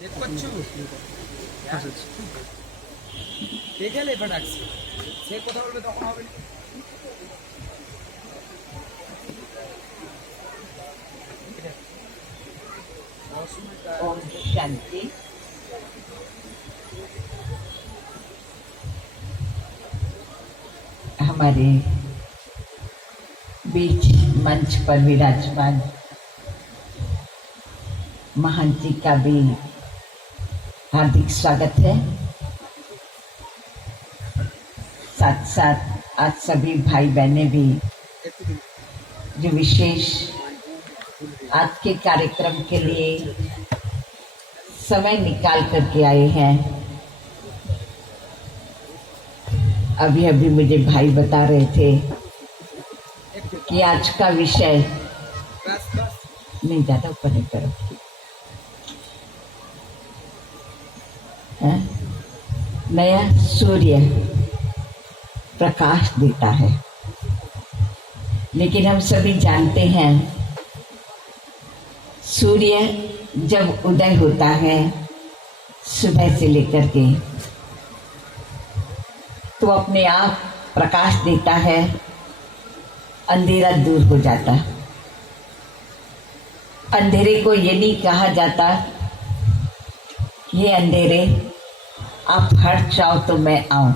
দেখছো দেখে লেখা ডাকছে সে কথা বলবে তখন হবে না। ओम शांति। हमारे बीच मंच पर विराजमान महंत जी का भी हार्दिक स्वागत है। साथ साथ आज सभी भाई बहनें भी जो विशेष आज के कार्यक्रम के लिए समय निकाल करके आए हैं। अभी अभी मुझे भाई बता रहे थे कि आज का विषय नहीं, ज़्यादा ऊपर नहीं करो, नया सूर्य प्रकाश देता है, लेकिन हम सभी जानते हैं सूर्य जब उदय होता है सुबह से लेकर के तो अपने आप प्रकाश देता है, अंधेरा दूर हो जाता है। अंधेरे को ये नहीं कहा जाता ये अंधेरे आप हट जाओ तो मैं आऊं।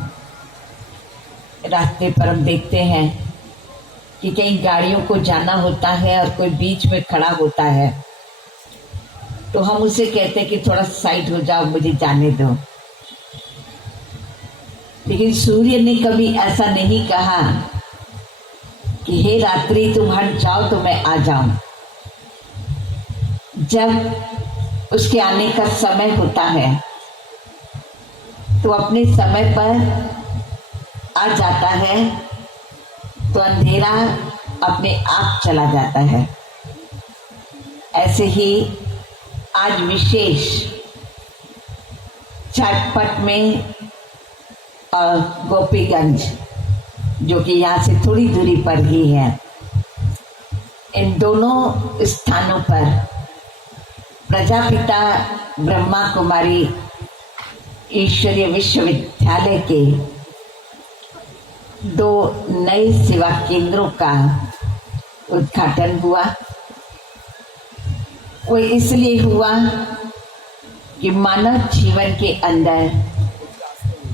रास्ते पर हम देखते हैं कि कई गाड़ियों को जाना होता है और कोई बीच में खड़ा होता है तो हम उसे कहते हैं कि थोड़ा साइड हो जाओ, मुझे जाने दो। लेकिन सूर्य ने कभी ऐसा नहीं कहा कि हे रात्रि तुम हट जाओ तो मैं आ जाऊं। जब उसके आने का समय होता है तो अपने समय पर आ जाता है, तो अंधेरा अपने आप चला जाता है। ऐसे ही आज विशेष चाटपट में और गोपीगंज जो कि यहाँ से थोड़ी दूरी पर ही है, इन दोनों स्थानों पर प्रजापिता ब्रह्मा कुमारी ईश्वरीय विश्वविद्यालय के 2 नए सेवा केंद्रों का उद्घाटन हुआ। वो इसलिए हुआ कि मानव जीवन के अंदर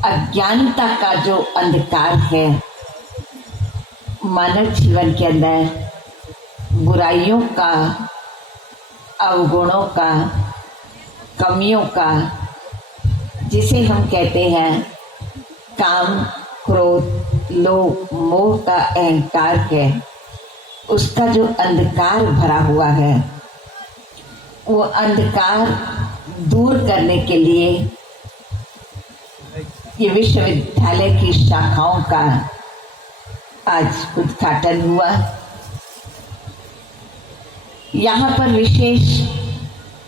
अज्ञानता का जो अंधकार है, मानव जीवन के अंदर बुराइयों का, अवगुणों का, कमियों का, जिसे हम कहते हैं काम, क्रोध, लोभ, मोह का अहंकार है, उसका जो अंधकार भरा हुआ है, वो अंधकार दूर करने के लिए ये विश्वविद्यालय की शाखाओं का आज उद्घाटन हुआ। यहाँ पर विशेष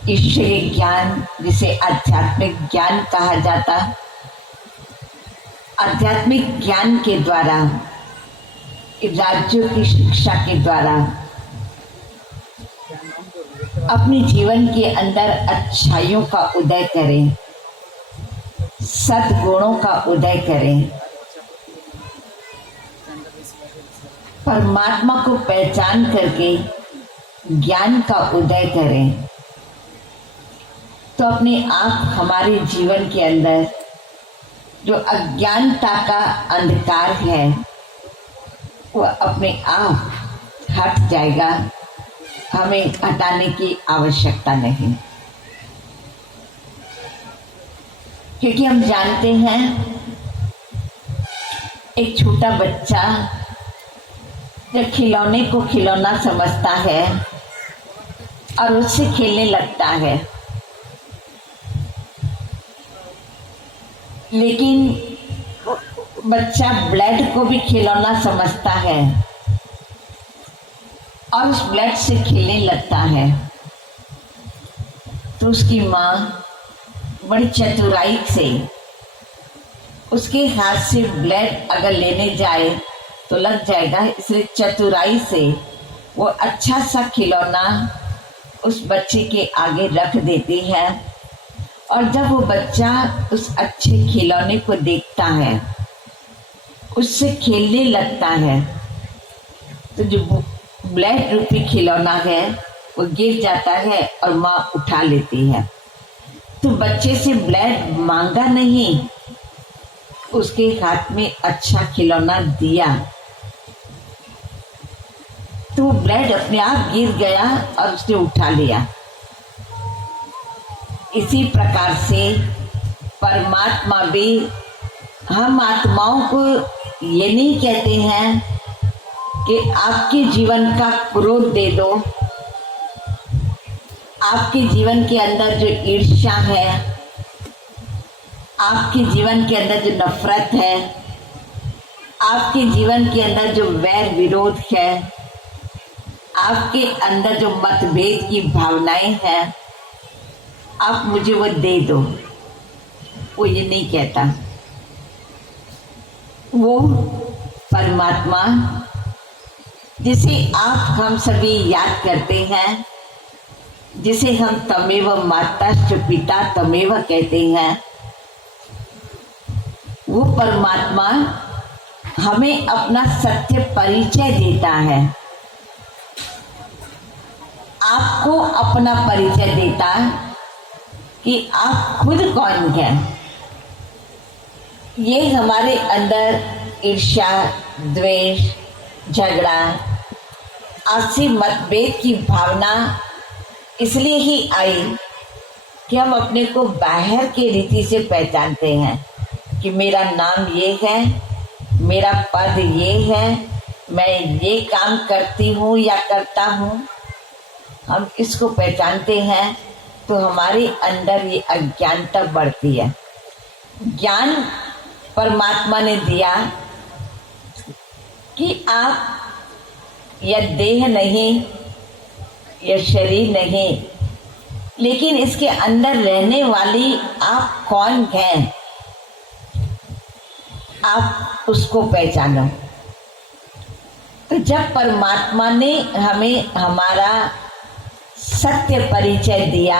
ईश्वरीय ज्ञान, जिसे आध्यात्मिक ज्ञान कहा जाता, आध्यात्मिक ज्ञान के द्वारा, राज्यों की शिक्षा के द्वारा अपने जीवन के अंदर अच्छाइयों का उदय करें, सद्गुणों का उदय करें, परमात्मा को पहचान करके ज्ञान का उदय करें, तो अपने आप हमारे जीवन के अंदर जो अज्ञानता का अंधकार है वो अपने आप हट जाएगा। हमें हटाने की आवश्यकता नहीं, क्योंकि हम जानते हैं एक छोटा बच्चा जब खिलौने को खिलौना समझता है और उससे खेलने लगता है, लेकिन बच्चा ब्लेड को भी खिलौना समझता है और उस ब्लेड से खेलने लगता है, तो उसकी माँ बड़ी चतुराई से उसके हाथ से ब्लेड अगर लेने जाए तो लग जाएगा, इसलिए चतुराई से वो अच्छा सा खिलौना उस बच्चे के आगे रख देती है और जब वो बच्चा उस अच्छे खिलौने को देखता है, उससे खेलने लगता है, तो जो ब्लेड रूपी खिलौना है वो गिर जाता है और माँ उठा लेती है। तो बच्चे से ब्लेड मांगा नहीं, उसके हाथ में अच्छा खिलौना दिया, तो ब्लेड अपने आप गिर गया और उसने उठा लिया। इसी प्रकार से परमात्मा भी, हम आत्माओं को ये नहीं कहते हैं कि आपके जीवन का क्रोध दे दो, आपके जीवन के अंदर जो ईर्ष्या है, आपके जीवन के अंदर जो नफरत है, आपके जीवन के अंदर जो वैर विरोध है, आपके अंदर जो मतभेद की भावनाएं हैं, आप मुझे वो दे दो। वो ये नहीं कहता। वो परमात्मा जिसे आप हम सभी याद करते हैं, जिसे हम तमेव माता च पिता तमेव कहते हैं, वो परमात्मा हमें अपना सत्य परिचय देता है, आपको अपना परिचय देता कि आप खुद कौन हैं। ये हमारे अंदर ईर्ष्या, द्वेष, झगड़ा, आपसी मतभेद की भावना इसलिए ही आई कि हम अपने को बाहर के रीति से पहचानते हैं कि मेरा नाम ये है, मेरा पद ये है, मैं ये काम करती हूँ या करता हूँ। हम इसको पहचानते हैं तो हमारे अंदर ये अज्ञानता बढ़ती है। ज्ञान परमात्मा ने दिया कि आप यह देह नहीं, यह शरीर नहीं, लेकिन इसके अंदर रहने वाली आप कौन हैं, आप उसको पहचानो। तो जब परमात्मा ने हमें हमारा सत्य परिचय दिया,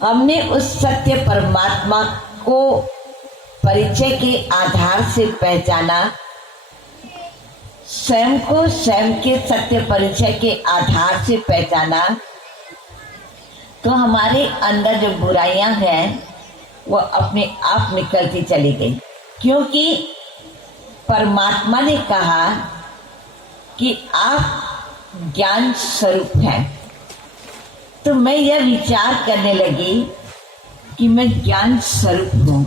हमने उस सत्य परमात्मा को परिचय के आधार से पहचाना, स्वयं को स्वयं के सत्य परिचय के आधार से पहचाना, तो हमारे अंदर जो बुराइयां हैं वो अपने आप निकलती चली गई, क्योंकि परमात्मा ने कहा कि आप ज्ञान स्वरूप हैं। तो मैं यह विचार करने लगी कि मैं ज्ञान स्वरूप हूँ।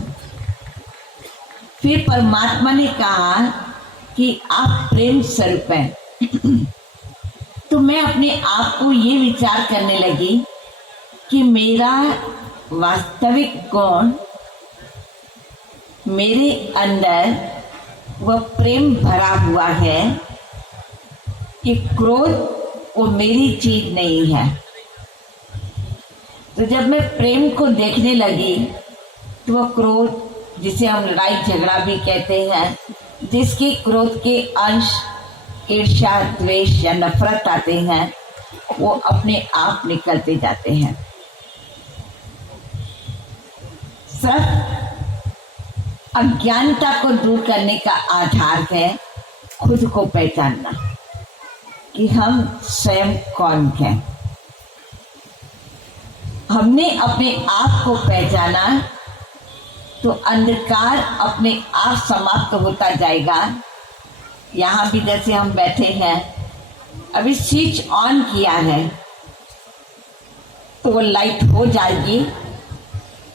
फिर परमात्मा ने कहा कि आप प्रेम स्वरूप हैं। तो मैं अपने आप को ये विचार करने लगी कि मेरा वास्तविक गुण, मेरे अंदर वह प्रेम भरा हुआ है कि क्रोध वो मेरी चीज नहीं है। तो जब मैं प्रेम को देखने लगी तो वह क्रोध, जिसे हम लड़ाई झगड़ा भी कहते हैं, जिसके क्रोध के अंश ईर्ष्या, द्वेष या नफरत आते हैं, वो अपने आप निकलते जाते हैं। सिर्फ अज्ञानता को दूर करने का आधार है खुद को पहचानना कि हम स्वयं कौन हैं। हमने अपने आप को पहचाना तो अंधकार अपने आप समाप्त होता जाएगा। यहाँ भी जैसे हम बैठे हैं, अभी स्विच ऑन किया है तो वो लाइट हो जाएगी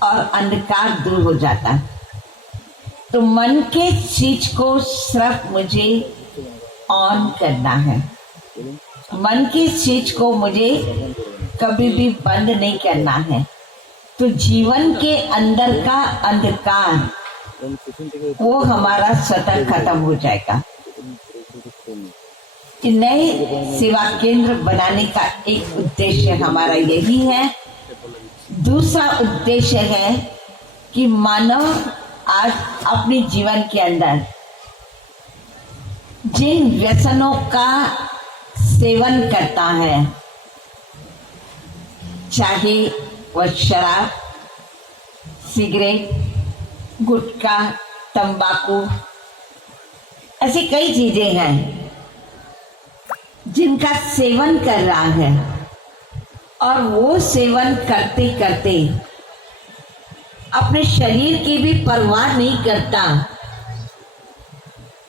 और अंधकार दूर हो जाता। तो मन के स्विच को सिर्फ मुझे ऑन करना है, मन की स्विच को मुझे कभी भी बंद नहीं करना है। तो जीवन के अंदर का अंधकार वो हमारा स्वतः खत्म हो जाएगा। नए सेवा केंद्र बनाने का एक उद्देश्य हमारा यही है। दूसरा उद्देश्य है कि मानव आज अपने जीवन के अंदर जिन व्यसनों का सेवन करता है, चाहे वह शराब, सिगरेट, गुटखा, तंबाकू, ऐसी कई चीजें हैं जिनका सेवन कर रहा है और वो सेवन करते करते अपने शरीर की भी परवाह नहीं करता।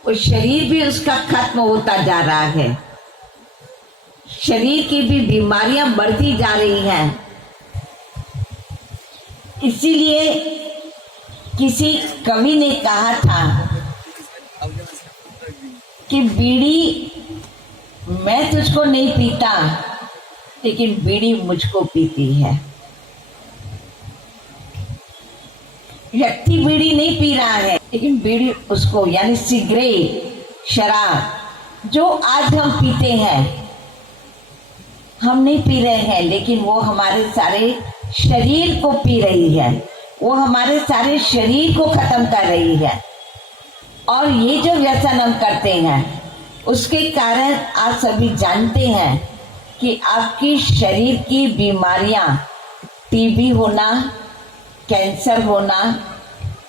वो शरीर भी उसका खत्म होता जा रहा है, शरीर की भी बीमारियां बढ़ती जा रही हैं। इसीलिए किसी कवि ने कहा था कि बीड़ी मैं तुझको नहीं पीता, लेकिन बीड़ी मुझको पीती है। व्यक्ति बीड़ी नहीं पी रहा है, लेकिन बीड़ी उसको, यानी सिगरेट, शराब जो आज हम पीते हैं, हम नहीं पी रहे हैं, लेकिन वो हमारे सारे शरीर को पी रही है, वो हमारे सारे शरीर को खत्म कर रही है। और ये जो व्यसन हम करते हैं उसके कारण आप सभी जानते हैं कि आपकी शरीर की बीमारियां, टीबी होना, कैंसर होना,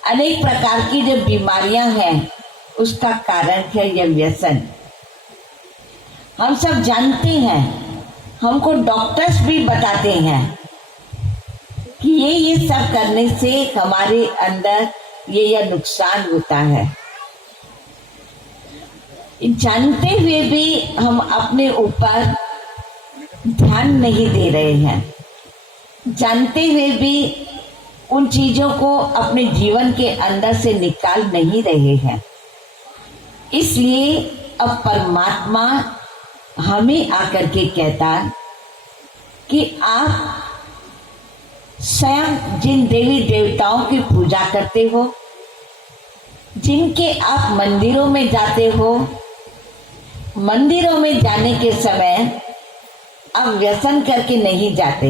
अनेक प्रकार की जो बीमारियां हैं उसका कारण है यह व्यसन। हम सब जानते हैं, हमको डॉक्टर्स भी बताते हैं कि ये सब करने से हमारे अंदर ये नुकसान होता है। जानते हुए भी हम अपने ऊपर ध्यान नहीं दे रहे हैं, जानते हुए भी उन चीजों को अपने जीवन के अंदर से निकाल नहीं रहे हैं। इसलिए अब परमात्मा हमें आकर के कहता कि आप स्वयं जिन देवी देवताओं की पूजा करते हो, जिनके आप मंदिरों में जाते हो, मंदिरों में जाने के समय आप व्यसन करके नहीं जाते।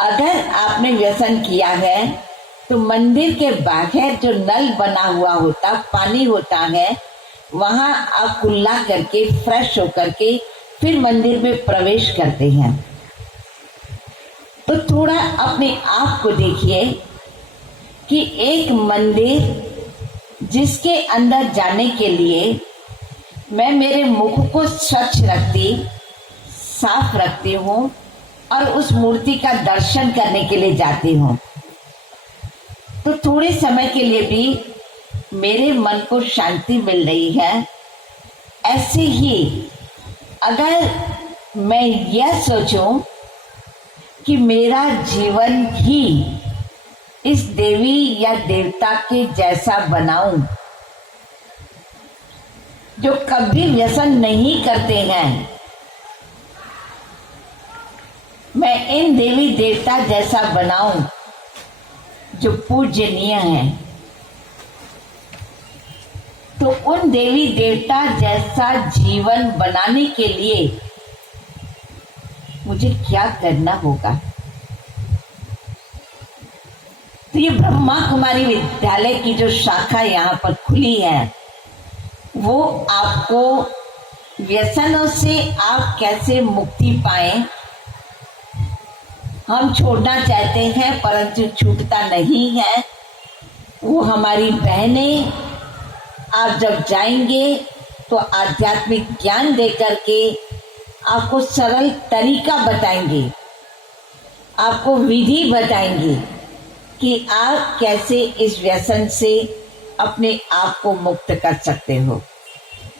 अगर आपने व्यसन किया है तो मंदिर के बाहर जो नल बना हुआ होता, पानी होता है, वहां आप कुल्ला करके फ्रेश होकर के फिर मंदिर में प्रवेश करते हैं। तो थोड़ा अपने आप को देखिए कि एक मंदिर जिसके अंदर जाने के लिए मैं मेरे मुख को स्वच्छ रखती, साफ रखती हूँ और उस मूर्ति का दर्शन करने के लिए जाती हूँ, तो थोड़े समय के लिए भी मेरे मन को शांति मिल रही है। ऐसे ही अगर मैं यह सोचूं कि मेरा जीवन ही इस देवी या देवता के जैसा बनाऊं, जो कभी व्यसन नहीं करते हैं, मैं इन देवी देवता जैसा बनाऊं जो पूजनीय हैं, तो उन देवी देवता जैसा जीवन बनाने के लिए मुझे क्या करना होगा। तो ये ब्रह्मा कुमारी विद्यालय की जो शाखा यहाँ पर खुली है, वो आपको व्यसनों से आप कैसे मुक्ति पाएं, हम छोड़ना चाहते हैं परंतु छूटता नहीं है। वो हमारी बहनें, आप जब जाएंगे तो आध्यात्मिक ज्ञान देकर के आपको सरल तरीका बताएंगे, आपको विधि बताएंगे कि आप कैसे इस व्यसन से अपने आप को मुक्त कर सकते हो।